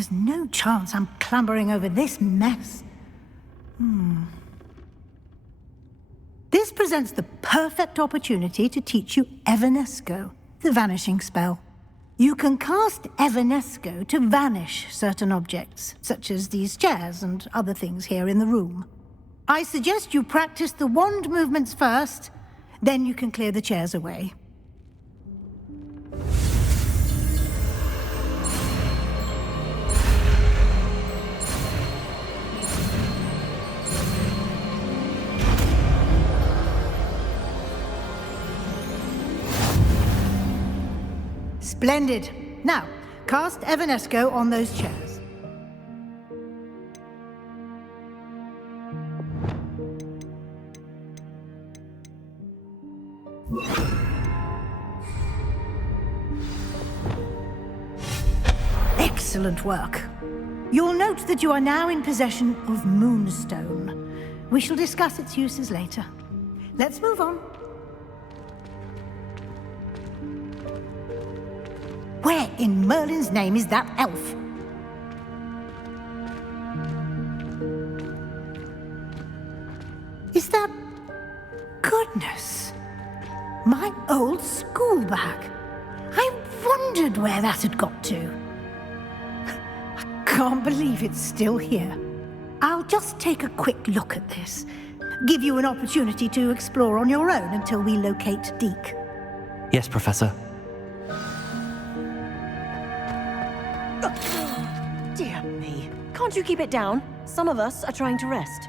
There's no chance I'm clambering over this mess. This presents the perfect opportunity to teach you Evanesco, the vanishing spell. You can cast Evanesco to vanish certain objects, such as these chairs and other things here in the room. I suggest you practice the wand movements first, then you can clear the chairs away. Splendid. Now, cast Evanesco on those chairs. Excellent work. You'll note that you are now in possession of Moonstone. We shall discuss its uses later. Let's move on. Where in Merlin's name is that elf? Is that... Goodness! My old school bag. I wondered where that had got to. I can't believe it's still here. I'll just take a quick look at this. Give you an opportunity to explore on your own until we locate Deek. Yes, Professor. Dear me. Can't you keep it down? Some of us are trying to rest.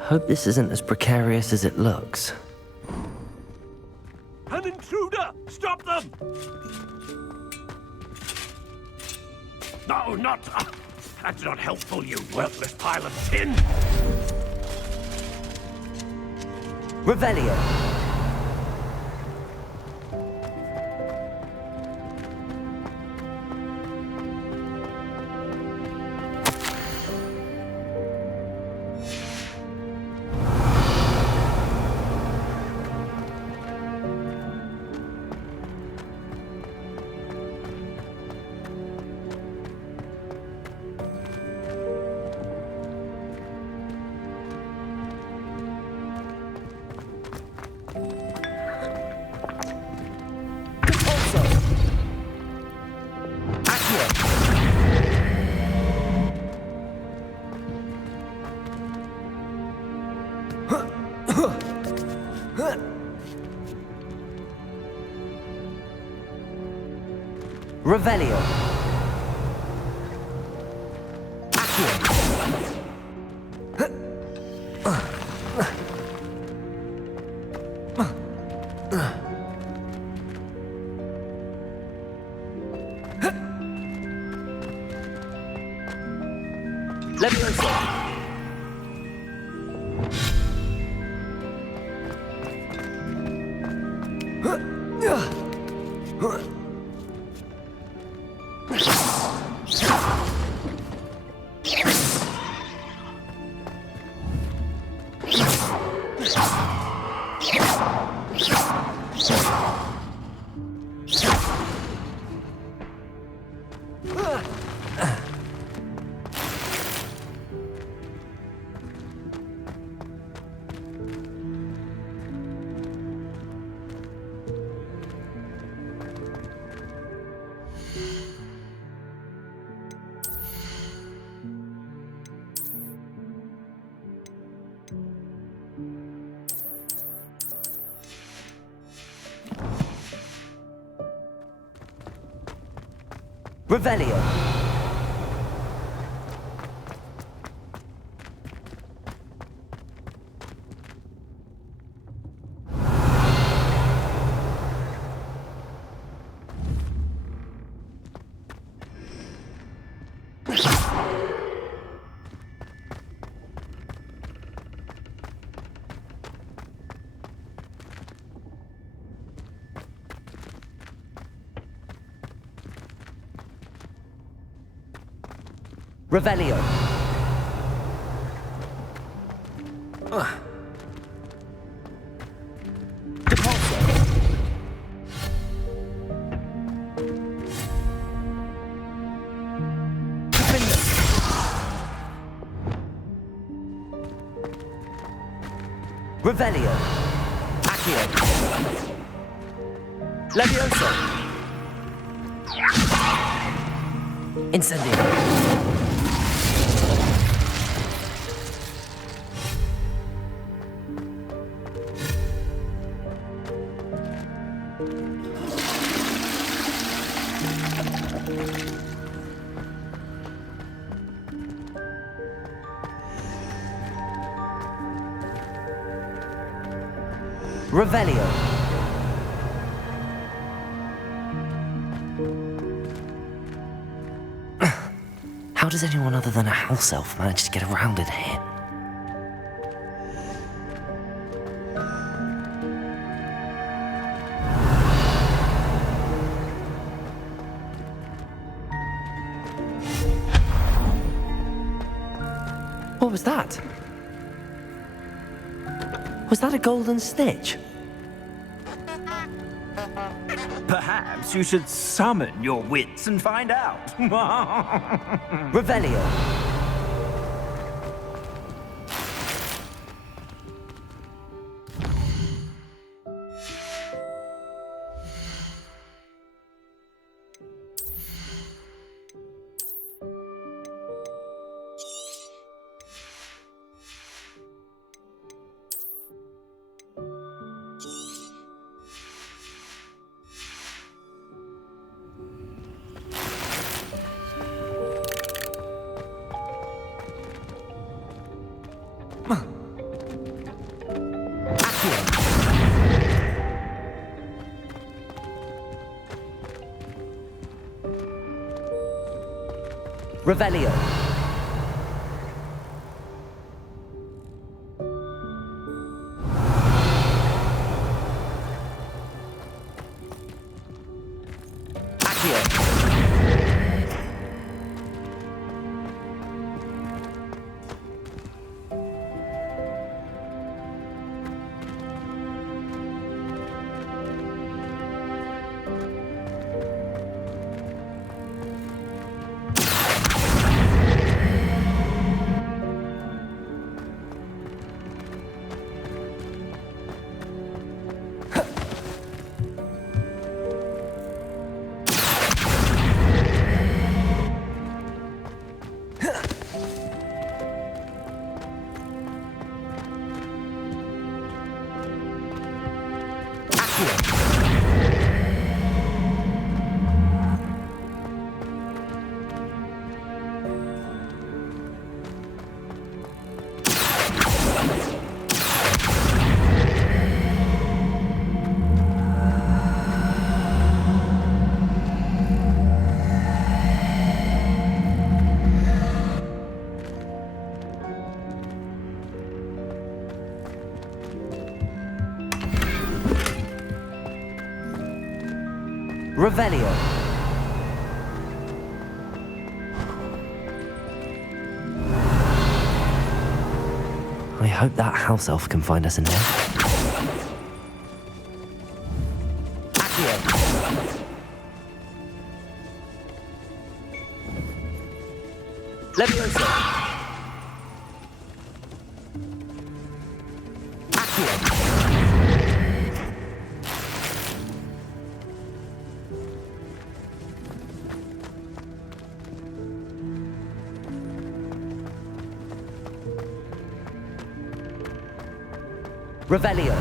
Hope this isn't as precarious as it looks. An intruder! Stop them! No, not... that's not helpful, you worthless pile of tin! Revelio. Revelio. Leviosa. Revelio. Revelio. Depulso. Defender. Revelio. Accio. Levioso. Incendio. Revelio. How does anyone other than a house elf manage to get around in here? What was that? Was that a golden snitch? Perhaps you should summon your wits and find out. Revelio. Revelio. Accio. Revelio. I hope that house elf can find us in there. Accio. Levioso. Accio. Revelio.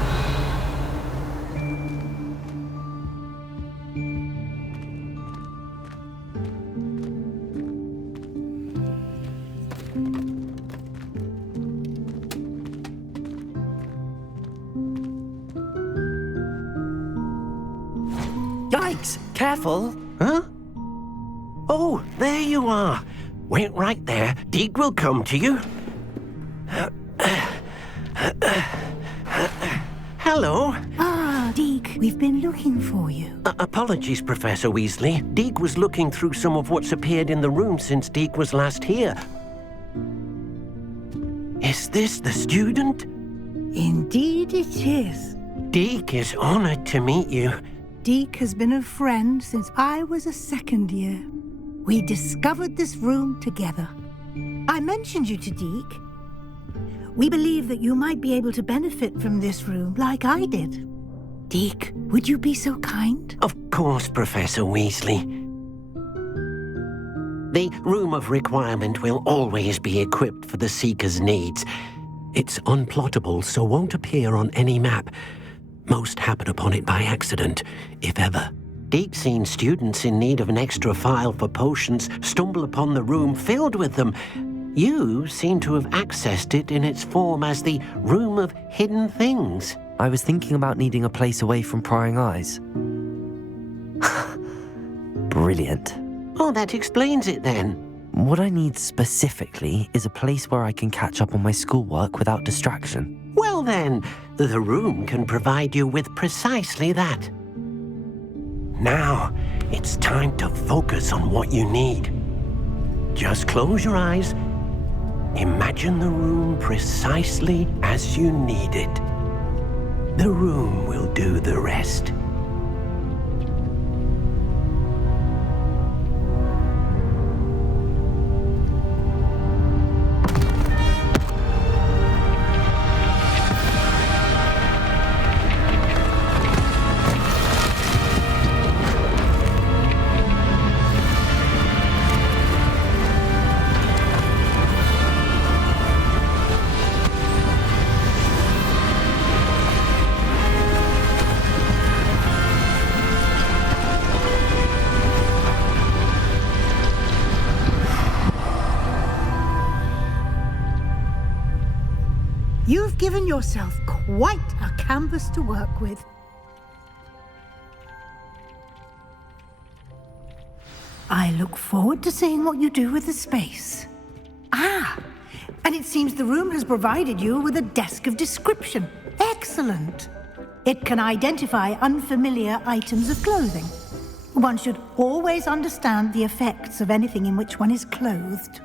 Careful! Huh? Oh, there you are. Wait right there. Deek will come to you. Hello. Ah, Deek, we've been looking for you. Apologies, Professor Weasley. Deek was looking through some of what's appeared in the room since Deek was last here. Is this the student? Indeed it is. Deek is honored to meet you. Deek has been a friend since I was a second year. We discovered this room together. I mentioned you to Deek. We believe that you might be able to benefit from this room like I did. Deek, would you be so kind? Of course, Professor Weasley. The Room of Requirement will always be equipped for the Seeker's needs. It's unplottable, so won't appear on any map. Most happen upon it by accident, if ever. Deek's seen students in need of an extra file for potions stumble upon the room filled with them. You seem to have accessed it in its form as the Room of Hidden Things. I was thinking about needing a place away from prying eyes. Brilliant. Oh, that explains it then. What I need specifically is a place where I can catch up on my schoolwork without distraction. Well then, the room can provide you with precisely that. Now, it's time to focus on what you need. Just close your eyes. Imagine the room precisely as you need it. The room will do the rest. You've given yourself quite a canvas to work with. I look forward to seeing what you do with the space. Ah, and it seems the room has provided you with a desk of description. Excellent. It can identify unfamiliar items of clothing. One should always understand the effects of anything in which one is clothed.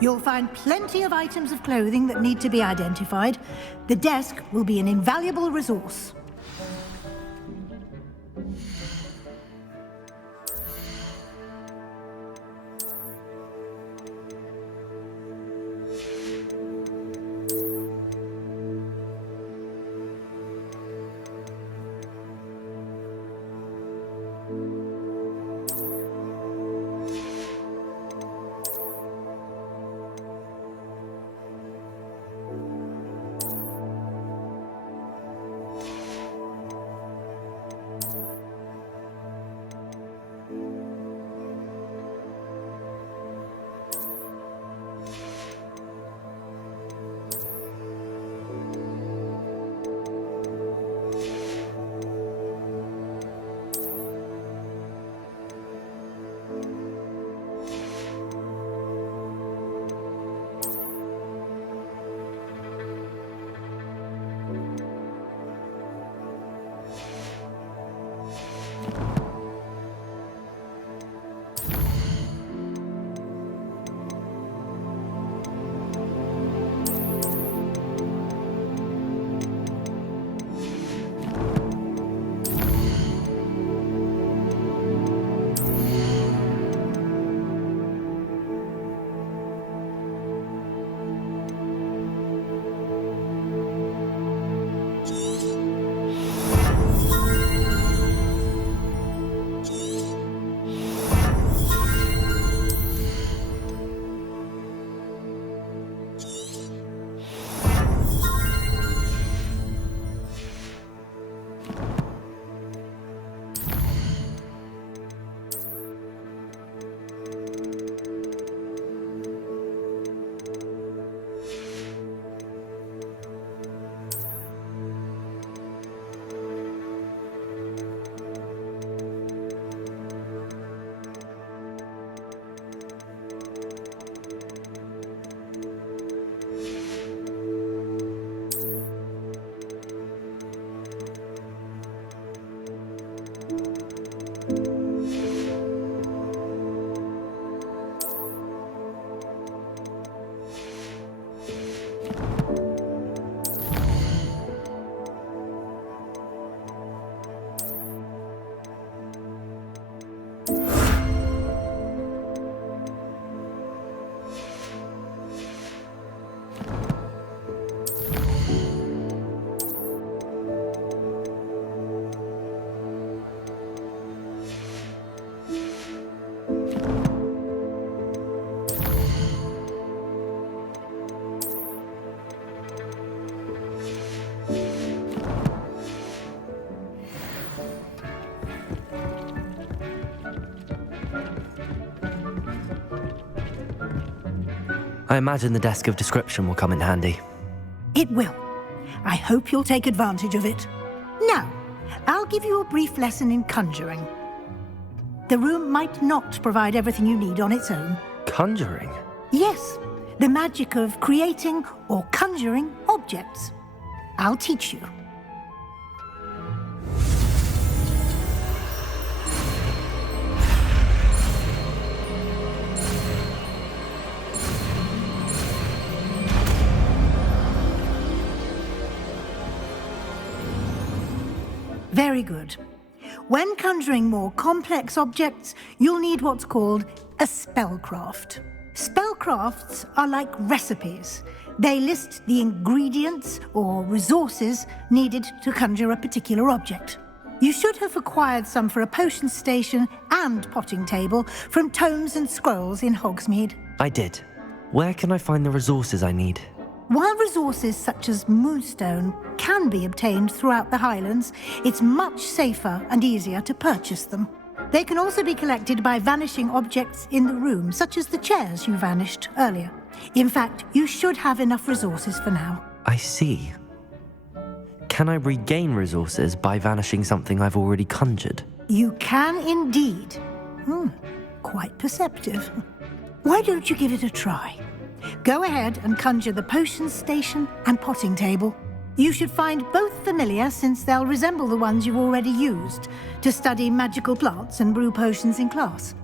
You'll find plenty of items of clothing that need to be identified. The desk will be an invaluable resource. I imagine the desk of description will come in handy. It will. I hope you'll take advantage of it. Now, I'll give you a brief lesson in conjuring. The room might not provide everything you need on its own. Conjuring? Yes, the magic of creating or conjuring objects. I'll teach you. Very good. When conjuring more complex objects, you'll need what's called a spellcraft. Spellcrafts are like recipes. They list the ingredients or resources needed to conjure a particular object. You should have acquired some for a potion station and potting table from tomes and scrolls in Hogsmeade. I did. Where can I find the resources I need? While resources such as moonstone can be obtained throughout the Highlands, it's much safer and easier to purchase them. They can also be collected by vanishing objects in the room, such as the chairs you vanished earlier. In fact, you should have enough resources for now. I see. Can I regain resources by vanishing something I've already conjured? You can indeed. Quite perceptive. Why don't you give it a try? Go ahead and conjure the potion station and potting table. You should find both familiar, since they'll resemble the ones you've already used to study magical plants and brew potions in class.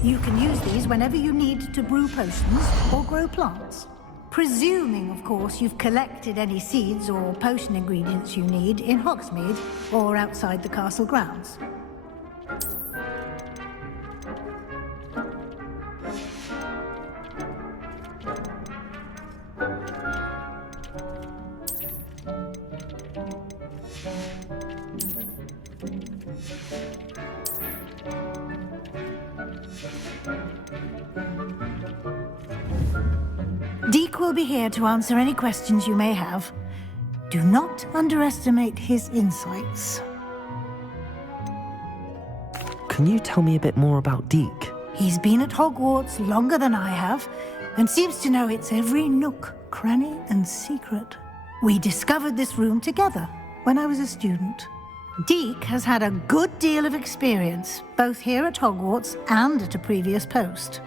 You can use these whenever you need to brew potions or grow plants. Presuming, of course, you've collected any seeds or potion ingredients you need in Hogsmeade or outside the castle grounds. Deek will be here to answer any questions you may have. Do not underestimate his insights. Can you tell me a bit more about Deek? He's been at Hogwarts longer than I have, and seems to know its every nook, cranny, and secret. We discovered this room together when I was a student. Deek has had a good deal of experience, both here at Hogwarts and at a previous post.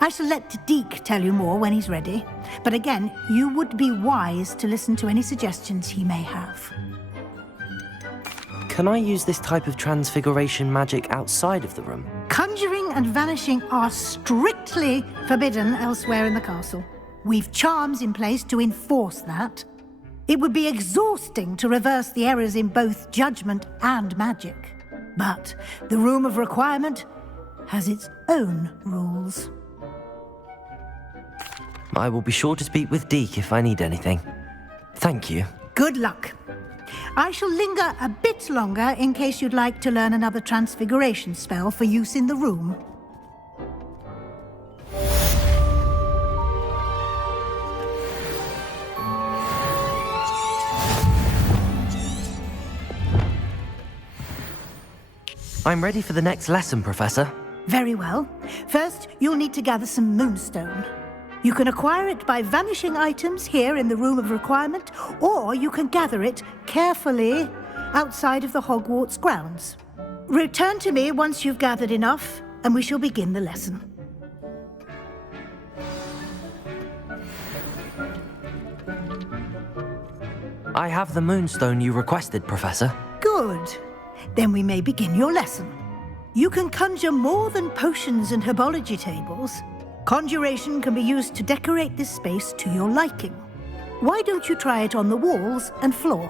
I shall let Deek tell you more when he's ready, but again, you would be wise to listen to any suggestions he may have. Can I use this type of transfiguration magic outside of the room? Conjuring and vanishing are strictly forbidden elsewhere in the castle. We've charms in place to enforce that. It would be exhausting to reverse the errors in both judgment and magic. But the Room of Requirement has its own rules. I will be sure to speak with Deek if I need anything. Thank you. Good luck. I shall linger a bit longer in case you'd like to learn another transfiguration spell for use in the room. I'm ready for the next lesson, Professor. Very well. First, you'll need to gather some moonstone. You can acquire it by vanishing items here in the Room of Requirement, or you can gather it carefully outside of the Hogwarts grounds. Return to me once you've gathered enough, and we shall begin the lesson. I have the moonstone you requested, Professor. Good. Then we may begin your lesson. You can conjure more than potions and herbology tables. Conjuration can be used to decorate this space to your liking. Why don't you try it on the walls and floor?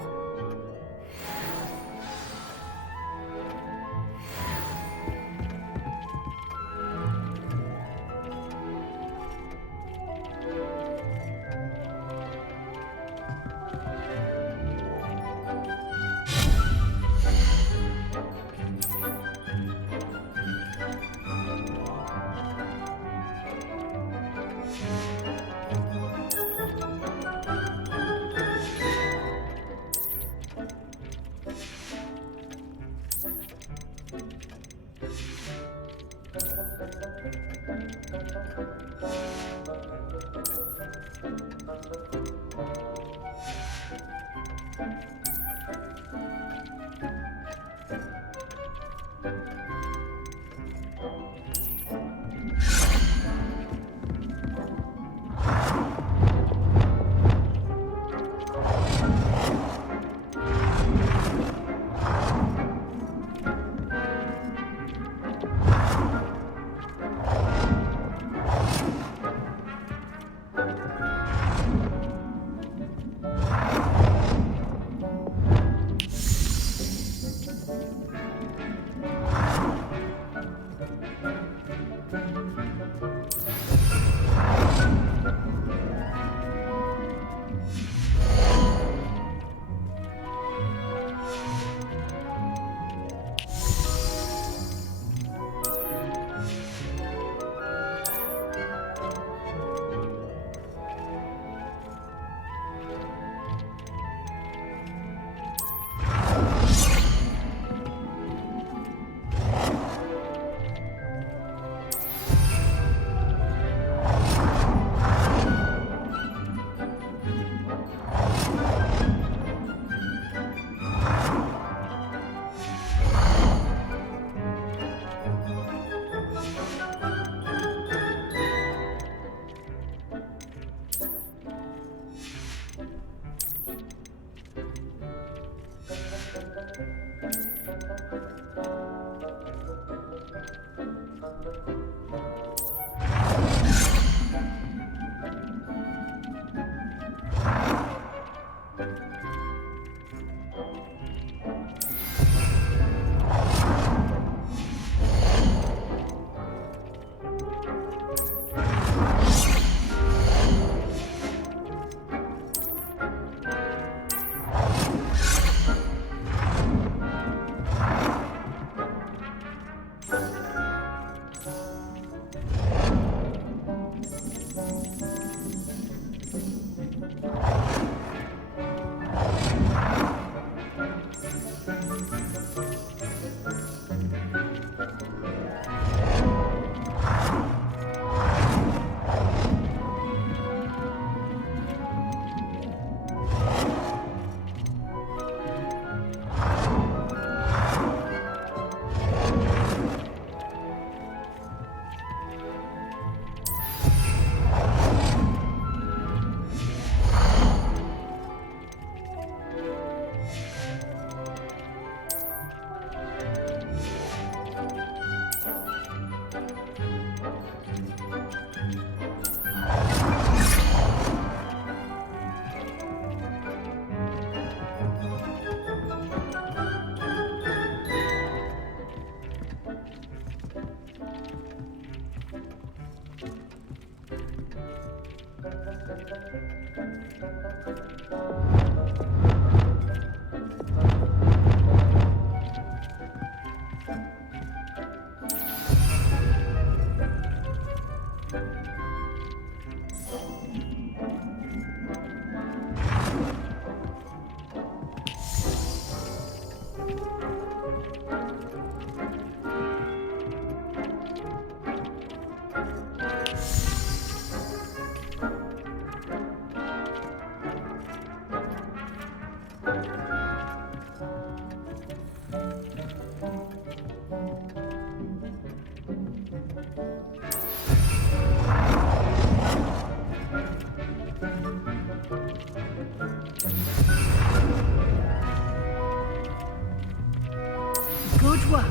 Good work.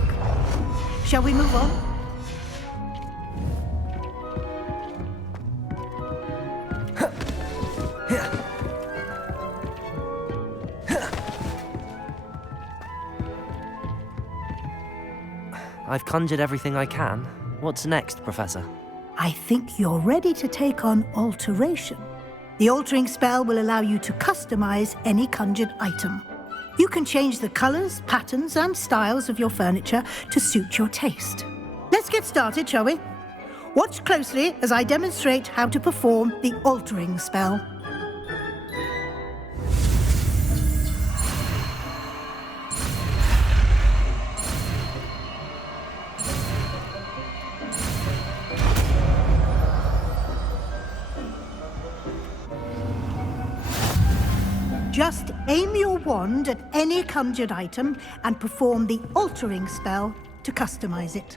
Shall we move on? I've conjured everything I can. What's next, Professor? I think you're ready to take on alteration. The altering spell will allow you to customize any conjured item. You can change the colors, patterns, and styles of your furniture to suit your taste. Let's get started, shall we? Watch closely as I demonstrate how to perform the altering spell. Just aim your wand at any conjured item and perform the altering spell to customize it.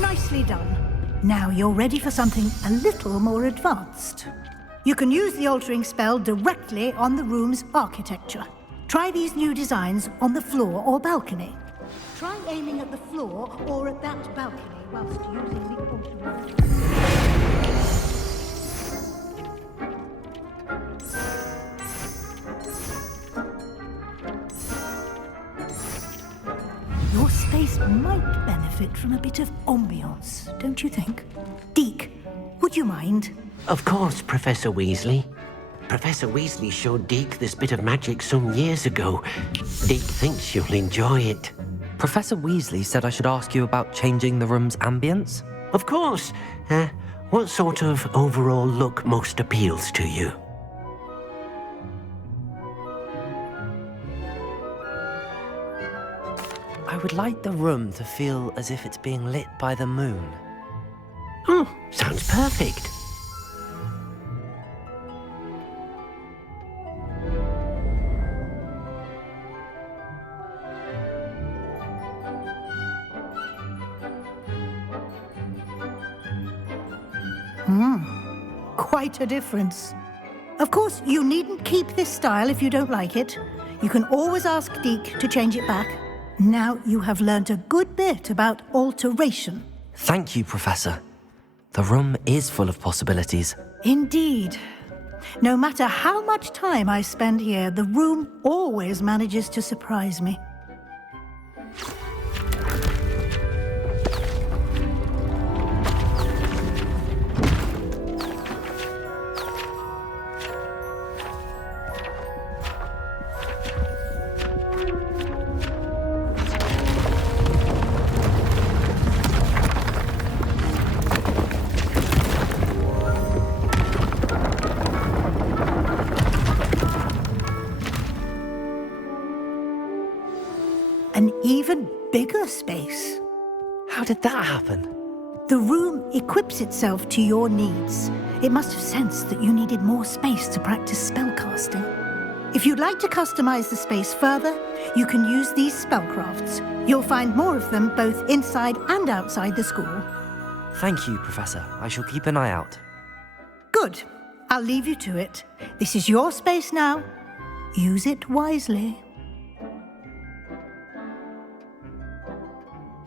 Nicely done. Now you're ready for something a little more advanced. You can use the altering spell directly on the room's architecture. Try these new designs on the floor or balcony. Try aiming at the floor or at that balcony whilst using the altering spell. Your space might benefit from a bit of ambiance, don't you think? Deek, would you mind? Of course, Professor Weasley. Professor Weasley showed Deek this bit of magic some years ago. Deek thinks you'll enjoy it. Professor Weasley said I should ask you about changing the room's ambience? Of course. What sort of overall look most appeals to you? I would like the room to feel as if it's being lit by the moon. Oh, sounds perfect. Quite a difference. Of course, you needn't keep this style if you don't like it. You can always ask Deek to change it back. Now you have learnt a good bit about alteration. Thank you, Professor. The room is full of possibilities. Indeed. No matter how much time I spend here, the room always manages to surprise me. an even bigger space. How did that happen? The room equips itself to your needs. It must have sensed that you needed more space to practice spellcasting. If you'd like to customize the space further, you can use these spellcrafts. You'll find more of them both inside and outside the school. Thank you, Professor. I shall keep an eye out. Good. I'll leave you to it. This is your space now. Use it wisely.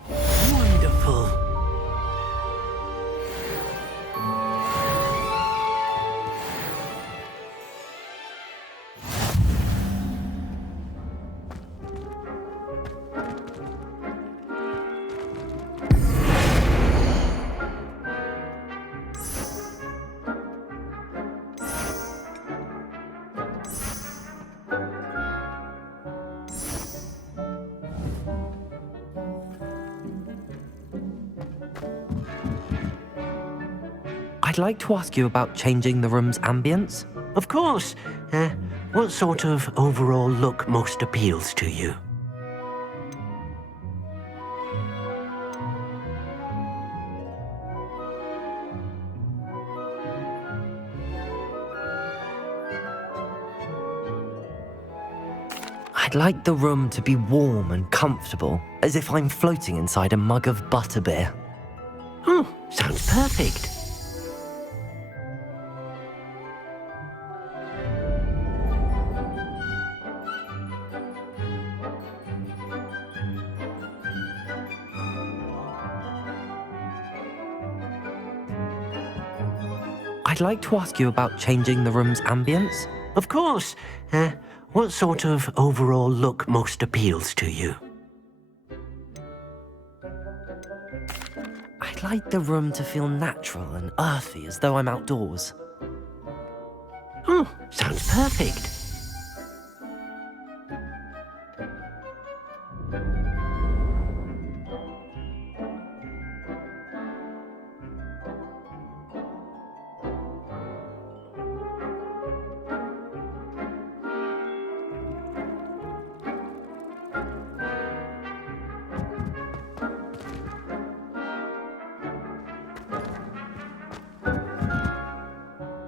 Wonderful. I'd like to ask you about changing the room's ambience. Of course. What sort of overall look most appeals to you? I'd like the room to be warm and comfortable, as if I'm floating inside a mug of butterbeer. Oh, sounds perfect. I'd like to ask you about changing the room's ambience. Of course. What sort of overall look most appeals to you? I'd like the room to feel natural and earthy, as though I'm outdoors. Oh, sounds perfect.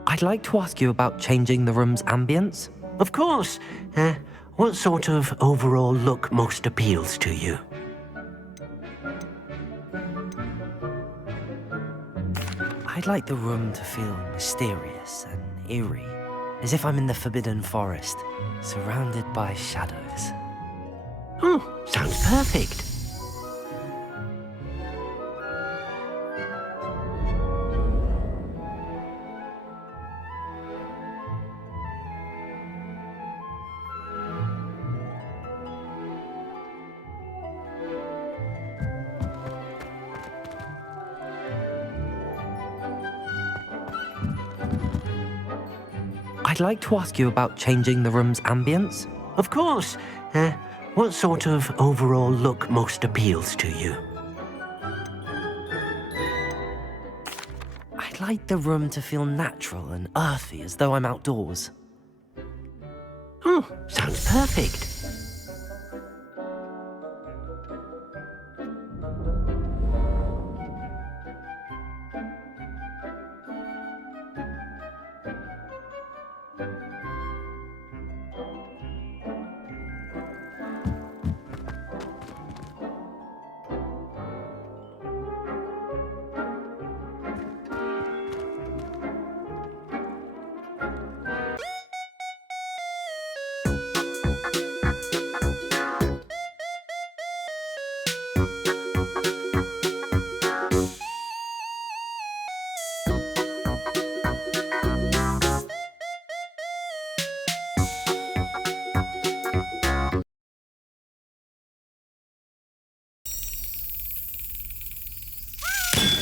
I'd like to ask you about changing the room's ambience. Of course. What sort of overall look most appeals to you? I'd like the room to feel mysterious and eerie, as if I'm in the Forbidden Forest, surrounded by shadows. Oh, sounds perfect. I'd like to ask you about changing the room's ambience. Of course. What sort of overall look most appeals to you? I'd like the room to feel natural and earthy, as though I'm outdoors. Oh, sounds perfect.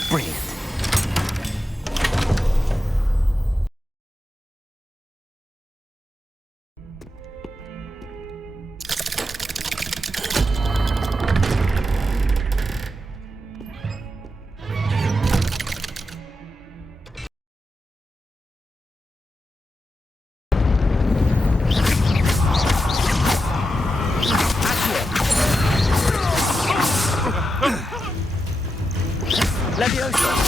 Brilliant. Leviosa!